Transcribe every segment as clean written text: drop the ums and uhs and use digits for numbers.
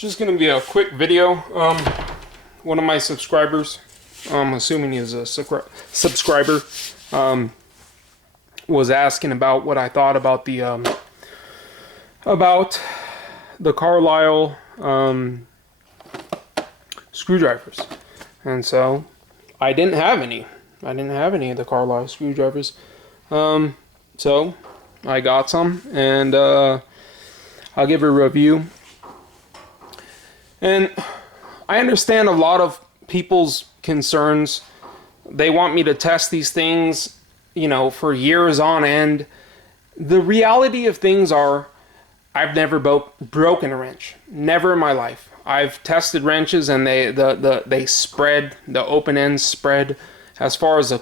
It's just going to be a quick video. One of my subscribers, I'm assuming he's a subscriber, was asking about what I thought about the Carlyle screwdrivers. And so I didn't have any. I didn't have any of the Carlyle screwdrivers. So I got some, and I'll give a review. And I understand a lot of people's concerns. They want me to test these things, you know, for years on end. The reality of things are, I've never broken a wrench. Never in my life. I've tested wrenches and they spread, the open ends spread. As far as a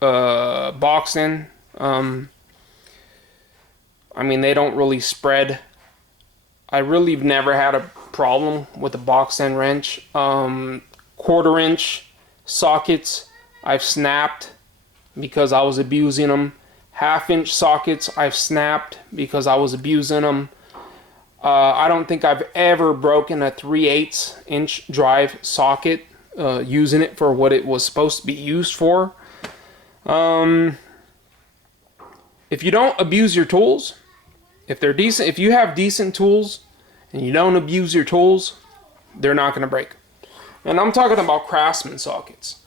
box end, I mean, they don't really spread. I really have never had a problem with a box end wrench. Quarter inch sockets I've snapped because I was abusing them. Half inch sockets I've snapped because I was abusing them. I don't think I've ever broken a 3/8 inch drive socket using it for what it was supposed to be used for. If you don't abuse your tools, if they're decent, if you have decent tools and you don't abuse your tools, they're not going to break. And I'm talking about Craftsman sockets.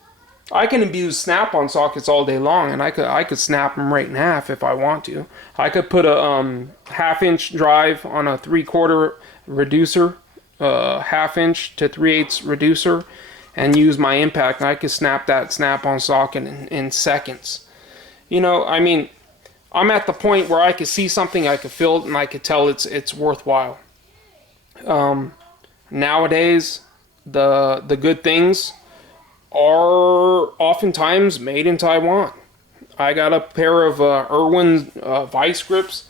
I can abuse snap-on sockets all day long, and I could snap them right in half if I want to. I could put a half-inch drive on a 3/4 reducer, half-inch to 3/8 reducer, and use my impact. And I could snap that snap-on socket in seconds. You know, I mean, I'm at the point where I could see something, I could feel it, and I could tell it's worthwhile. Nowadays, the good things are oftentimes made in Taiwan. I got a pair of Irwin vice grips.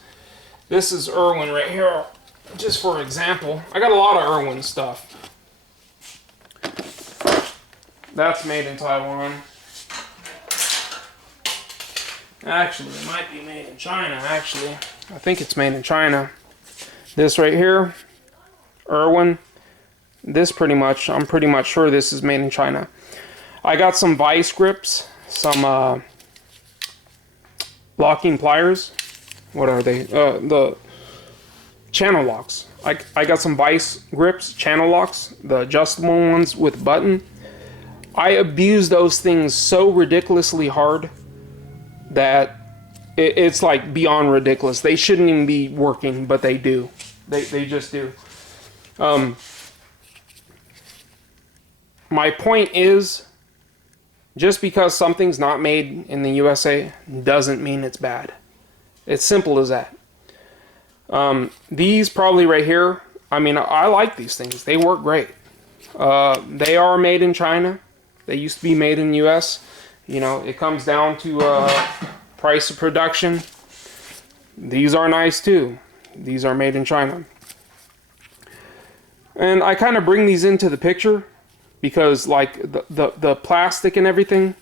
This is Irwin right here, just for example. I got a lot of Irwin stuff. That's made in Taiwan. Actually, it might be made in China, actually. I think it's made in China. This right here, Irwin. This I'm pretty much sure this is made in China. I got some vice grips, some locking pliers. What are they? The channel locks. I got some vice grips, channel locks, the adjustable ones with button. I abuse those things so ridiculously hard that it's like beyond ridiculous. They shouldn't even be working, but they do. They just do. My point is, just because something's not made in the USA doesn't mean it's bad. It's simple as that. These probably right here, I mean, I like these things. They work great. They are made in China. They used to be made in the US. You know, it comes down to price of production. These are nice too. These are made in China. And I kind of bring these into the picture because, like, the plastic and everything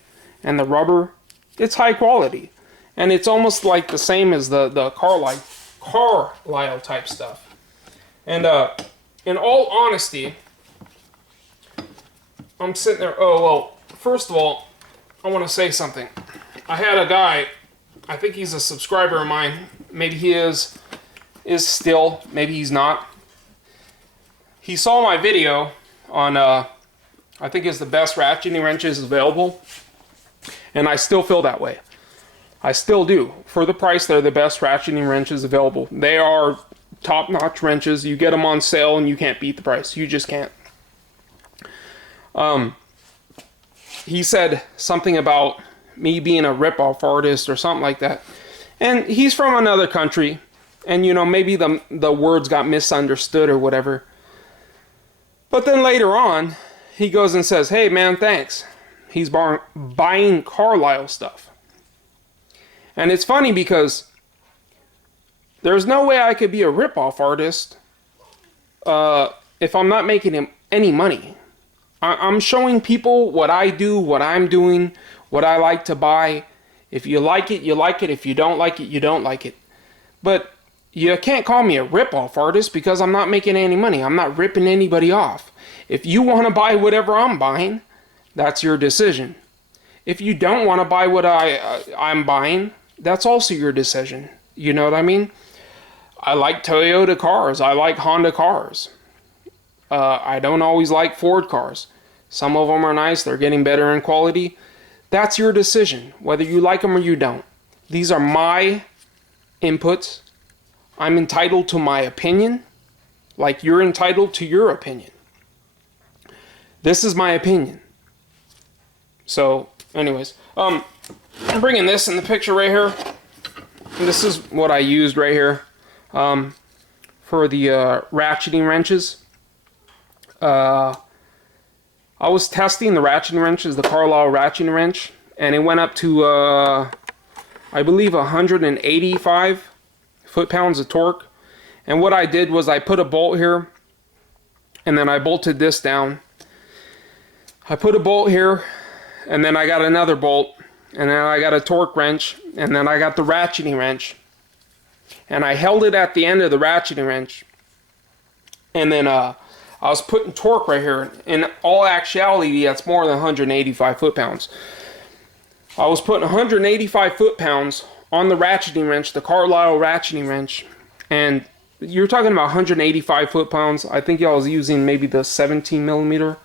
and the rubber, it's high quality. And it's almost like the same as the Carlyle type stuff. And in all honesty, I'm sitting there, oh, well, first of all, I want to say something. I had a guy, I think he's a subscriber of mine. Maybe he is still, maybe he's not. He saw my video on, I think it's the best ratcheting wrenches available. And I still feel that way. I still do. For the price, they're the best ratcheting wrenches available. They are top-notch wrenches. You get them on sale and you can't beat the price. You just can't. He said something about me being a rip-off artist or something like that. And he's from another country. And, you know, maybe the words got misunderstood or whatever. But then later on, he goes and says, hey, man, thanks. He's buying Carlyle stuff. And it's funny because there's no way I could be a rip-off artist if I'm not making him any money. I'm showing people what I do, what I'm doing, what I like to buy. If you like it, you like it. If you don't like it, you don't like it. But you can't call me a rip-off artist because I'm not making any money. I'm not ripping anybody off. If you want to buy whatever I'm buying, that's your decision. If you don't want to buy what I'm buying, that's also your decision. You know what I mean? I like Toyota cars. I like Honda cars. I don't always like Ford cars. Some of them are nice. They're getting better in quality. That's your decision, whether you like them or you don't. These are my inputs. I'm entitled to my opinion, like you're entitled to your opinion. This is my opinion. So, anyways, I'm bringing this in the picture right here. And this is what I used right here for the ratcheting wrenches. I was testing the ratcheting wrenches, the Carlyle ratcheting wrench, and it went up to, I believe, 185 foot-pounds of torque. And what I did was I put a bolt here, and then I bolted this down. I put a bolt here, and then I got another bolt, and then I got a torque wrench, and then I got the ratcheting wrench. And I held it at the end of the ratcheting wrench. And then I was putting torque right here. In all actuality, that's more than 185 foot-pounds. I was putting 185 foot-pounds on the ratcheting wrench, the Carlyle ratcheting wrench. And you're talking about 185 foot-pounds. I think I was using maybe the 17 millimeter.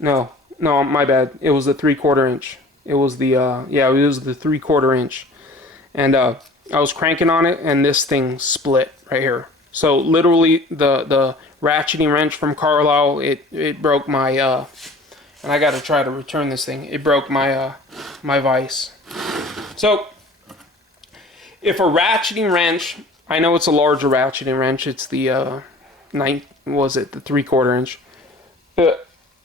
No, my bad. It was the 3/4 inch. It was the, it was the 3/4 inch. And I was cranking on it, and this thing split right here. So literally, the ratcheting wrench from Carlyle, it broke my, and I got to try to return this thing. It broke my, my vise. So, if a ratcheting wrench, I know it's a larger ratcheting wrench. It's the, the 3/4 inch.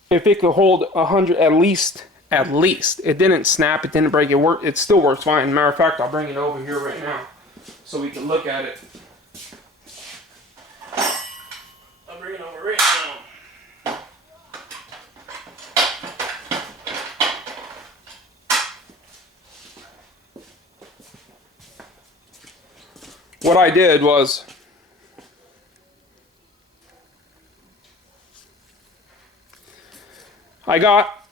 If it could hold 100, at least, it didn't snap, it didn't break, it still works fine. Matter of fact, I'll bring it over here right now so we can look at it. I'll bring it over right now. What I did was, I got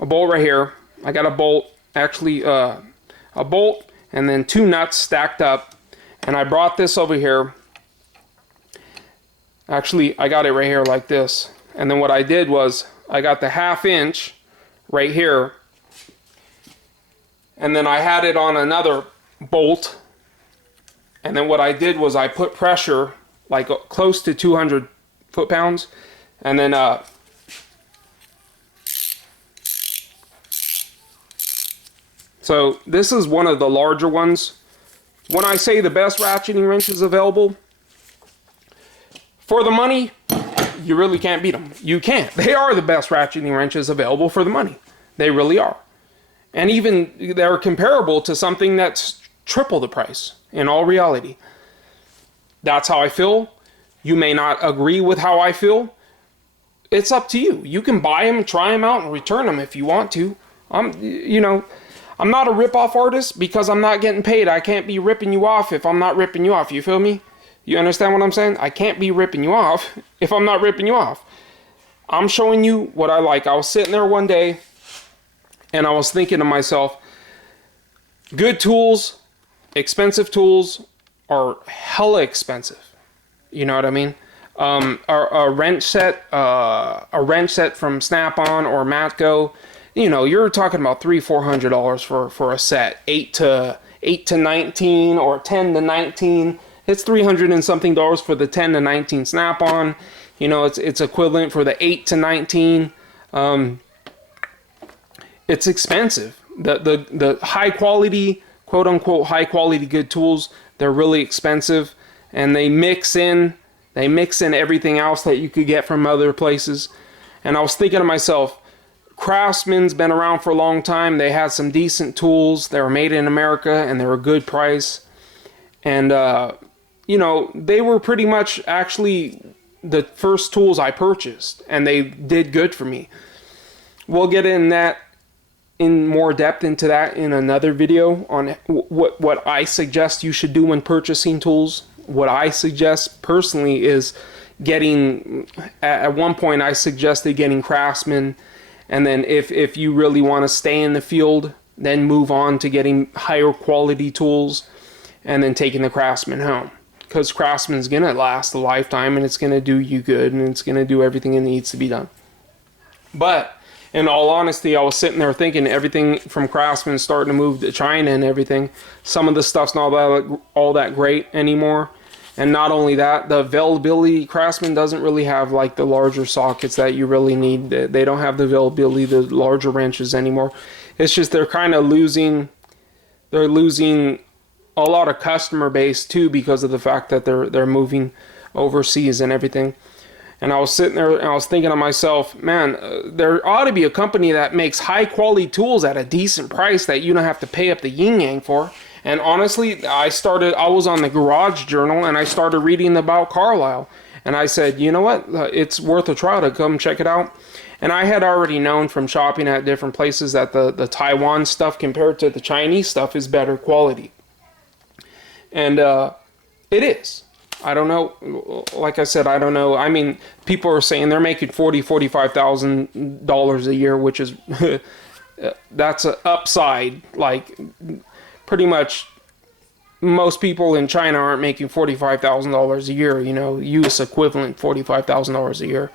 a bolt right here. I got a bolt, actually a bolt and then 2 nuts stacked up. And I brought this over here. Actually, I got it right here like this. And then what I did was I got the 1/2 inch right here. And then I had it on another bolt. And then what I did was I put pressure like close to 200 foot-pounds. And then so this is one of the larger ones. When I say the best ratcheting wrenches available, for the money, you really can't beat them. You can't. They are the best ratcheting wrenches available for the money. They really are. And even they're comparable to something that's triple the price in all reality. That's how I feel. You may not agree with how I feel. It's up to you. You can buy them, try them out, and return them if you want to. I'm not a rip-off artist because I'm not getting paid. I can't be ripping you off if I'm not ripping you off. You feel me? You understand what I'm saying? I can't be ripping you off if I'm not ripping you off. I'm showing you what I like. I was sitting there one day, and I was thinking to myself, good tools, expensive tools are hella expensive. You know what I mean? A wrench set from Snap-on or Matco, you know, you're talking about $300-400 for a set, 8 to 19 or 10 to 19. It's $300 and something for the 10 to 19 Snap-on. You know, it's equivalent for the 8 to 19. It's expensive. The high quality, quote unquote high quality good tools, they're really expensive, and they mix in everything else that you could get from other places. And I was thinking to myself, Craftsman's been around for a long time. They had some decent tools. They were made in America, and they were a good price. And, you know, they were pretty much actually the first tools I purchased, and they did good for me. We'll get in that in more depth into that in another video on what I suggest you should do when purchasing tools. What I suggest personally is getting, at one point I suggested getting Craftsman, and then if you really want to stay in the field, then move on to getting higher quality tools, and then taking the Craftsman home. Because Craftsman's going to last a lifetime, and it's going to do you good, and it's going to do everything it needs to be done. But in all honesty, I was sitting there thinking everything from Craftsman is starting to move to China and everything. Some of the stuff's not all that great anymore. And not only that, the availability, Craftsman doesn't really have like the larger sockets that you really need. They don't have the availability, the larger wrenches anymore. It's just they're kind of losing, they're losing a lot of customer base too, because of the fact that they're moving overseas and everything. And I was sitting there and I was thinking to myself, man, there ought to be a company that makes high quality tools at a decent price that you don't have to pay up the yin yang for. And honestly, I was on the Garage Journal and I started reading about Carlyle. And I said, you know what, it's worth a try to come check it out. And I had already known from shopping at different places that the Taiwan stuff compared to the Chinese stuff is better quality. And it is. I don't know. Like I said, I don't know. I mean, people are saying they're making $45,000 a year, which is that's an upside. Like pretty much most people in China aren't making $45,000 a year. You know, U.S. equivalent $45,000 a year.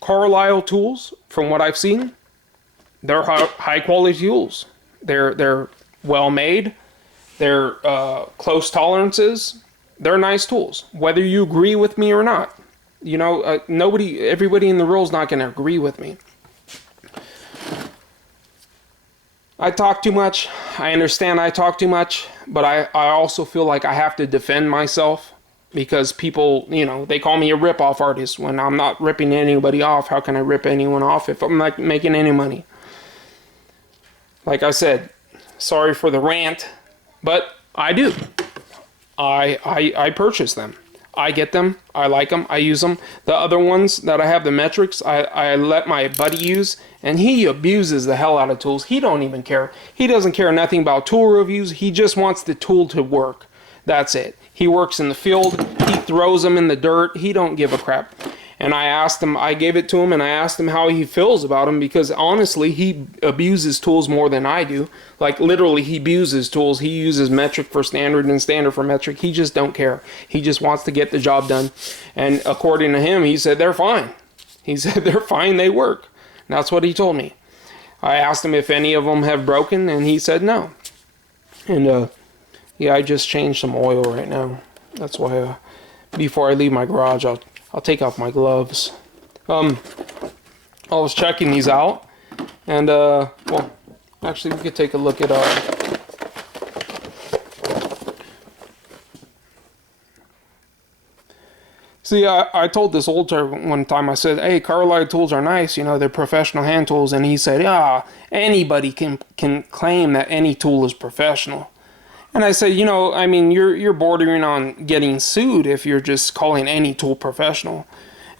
Carlyle tools, from what I've seen, they're high quality tools. They're well made. They're close tolerances. They're nice tools, whether you agree with me or not. You know, everybody in the world is not going to agree with me. I talk too much. I understand I talk too much, but I also feel like I have to defend myself because people, you know, they call me a rip-off artist when I'm not ripping anybody off. How can I rip anyone off if I'm not making any money? Like I said, sorry for the rant. But I do. I purchase them. I get them. I like them. I use them. The other ones that I have, the metrics, I let my buddy use, and he abuses the hell out of tools. He don't even care. He doesn't care nothing about tool reviews. He just wants the tool to work. That's it. He works in the field. He throws them in the dirt. He don't give a crap. And I asked him, I gave it to him, and I asked him how he feels about them, because honestly, he abuses tools more than I do. Like literally, he abuses tools. He uses metric for standard and standard for metric. He just don't care. He just wants to get the job done. And according to him, he said they're fine. He said they're fine, they work. And that's what he told me. I asked him if any of them have broken, and he said no. And yeah, I just changed some oil right now. That's why before I leave my garage, I'll take off my gloves. I was checking these out, and well, actually we could take a look at see, I told this older one time, I said, hey, Carlyle tools are nice, you know, they're professional hand tools, and he said, yeah, anybody can claim that any tool is professional. And I said, you know, I mean, you're bordering on getting sued if you're just calling any tool professional.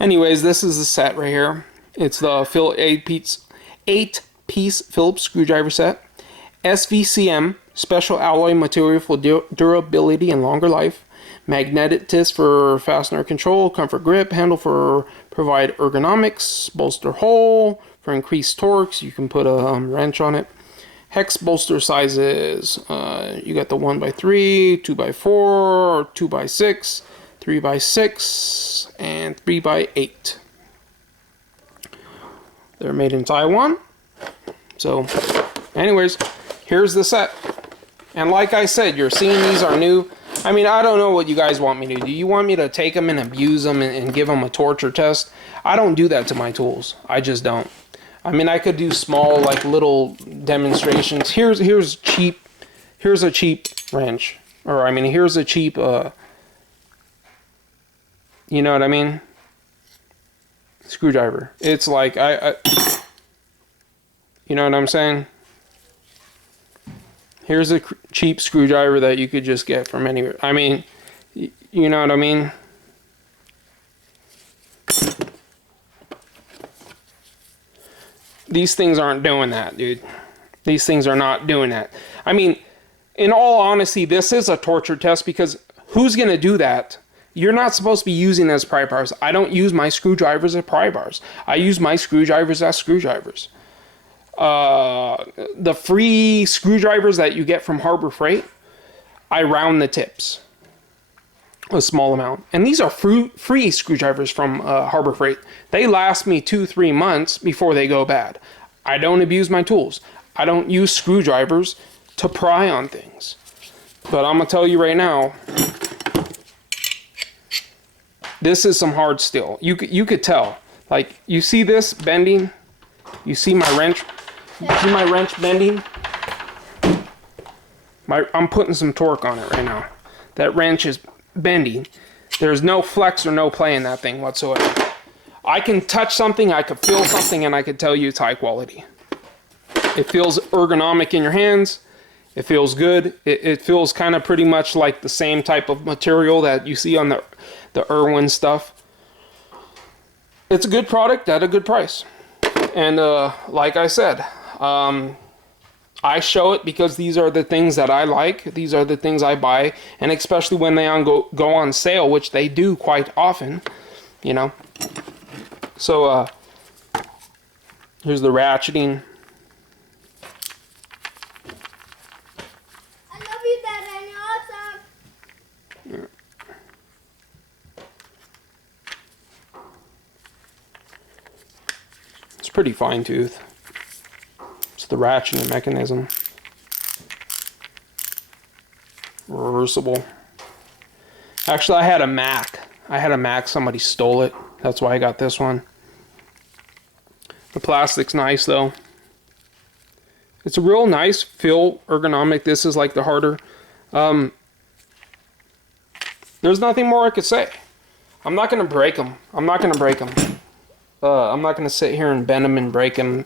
Anyways, this is the set right here. It's the 8-piece Phillips screwdriver set. SVCM, special alloy material for durability and longer life. Magnetic disc for fastener control, comfort grip, handle for provide ergonomics, bolster hole for increased torques. You can put a wrench on it. Hex bolster sizes, you got the 1x3, 2x4, 2x6, 3x6, and 3x8. They're made in Taiwan. So, anyways, here's the set. And like I said, you're seeing these are new. I mean, I don't know what you guys want me to do. You want me to take them and abuse them and give them a torture test? I don't do that to my tools. I just don't. I mean, I could do small, like, little demonstrations. Here's a cheap wrench. Or, I mean, here's a cheap, you know what I mean? Screwdriver. It's like, you know what I'm saying? Here's a cheap screwdriver that you could just get from anywhere. I mean, you know what I mean? these things aren't doing that, dude. These things are not doing that. I mean, in all honesty, this is a torture test because who's going to do that? You're not supposed to be using as pry bars. I don't use my screwdrivers as pry bars. I use my screwdrivers as screwdrivers. The free screwdrivers that you get from Harbor Freight, I round the tips a small amount. And these are free screwdrivers from Harbor Freight. They last me 2-3 months before they go bad. I don't abuse my tools. I don't use screwdrivers to pry on things. But I'm going to tell you right now, this is some hard steel. You could tell. Like, you see this bending? You see my wrench? You see my wrench bending? I'm putting some torque on it right now. That wrench is bending. There's no flex or no play in that thing whatsoever. I can touch something, I could feel something, and I could tell you it's high quality. It feels ergonomic in your hands. It feels good. It feels kind of pretty much like the same type of material that you see on the Irwin stuff. It's a good product at a good price. And like I said, I show it because these are the things that I like. These are the things I buy. And especially when they go on sale, which they do quite often, you know. So here's the ratcheting. I love you, Dad, and you're awesome. It's pretty fine tooth. It's the ratcheting mechanism. Reversible. Actually, I had a Mac. Somebody stole it. That's why I got this one. The plastic's nice though. It's a real nice feel, ergonomic. This is like the harder. There's nothing more I could say. I'm not gonna break them. I'm not gonna sit here and bend them and break them.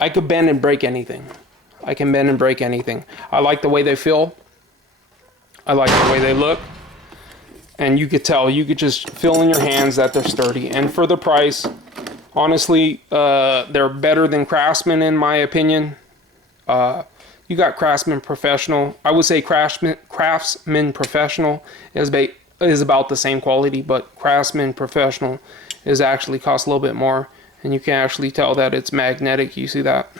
I could bend and break anything. I can bend and break anything. I like the way they feel. I like the way they look. And you could tell, you could just feel in your hands that they're sturdy. And for the price, honestly, they're better than Craftsman in my opinion. You got Craftsman Professional. I would say Craftsman Professional is about the same quality, but Craftsman Professional is actually costs a little bit more. And you can actually tell that it's magnetic. You see that?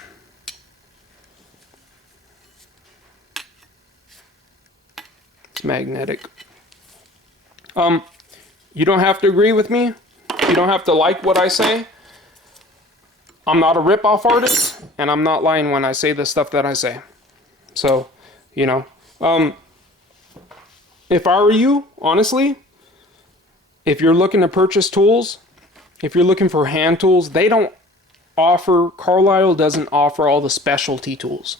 It's magnetic. You don't have to agree with me. You don't have to like what I say. I'm not a rip-off artist, and I'm not lying when I say the stuff that I say. So, you know, if I were you, honestly, if you're looking to purchase tools, if you're looking for hand tools, Carlyle doesn't offer all the specialty tools.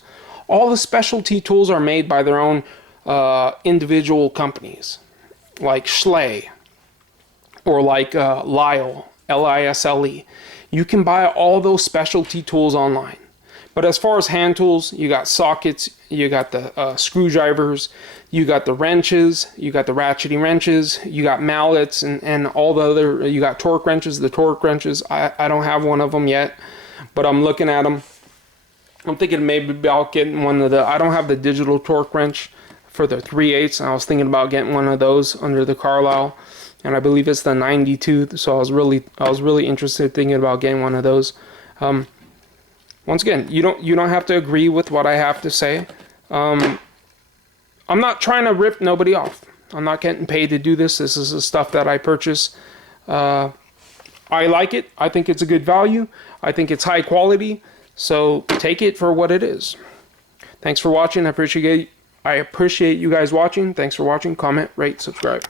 All the specialty tools are made by their own individual companies, like Schley, or like Lyle, L-I-S-L-E. You can buy all those specialty tools online. But as far as hand tools, you got sockets, you got the screwdrivers, you got the wrenches, you got the ratcheting wrenches, you got mallets, and all the other, you got torque wrenches, the torque wrenches. I don't have one of them yet, but I'm looking at them. I'm thinking maybe about getting one of the, I don't have the digital torque wrench for the 3/8, and I was thinking about getting one of those under the Carlyle, and I believe it's the 92, so I was really interested, thinking about getting one of those. Once again, you don't have to agree with what I have to say. I'm not trying to rip nobody off. I'm not getting paid to do this. This is the stuff that I purchase. I like it. I think it's a good value. I think it's high quality. So take it for what it is. Thanks for watching. I appreciate you guys watching. Thanks for watching. Comment, rate, subscribe.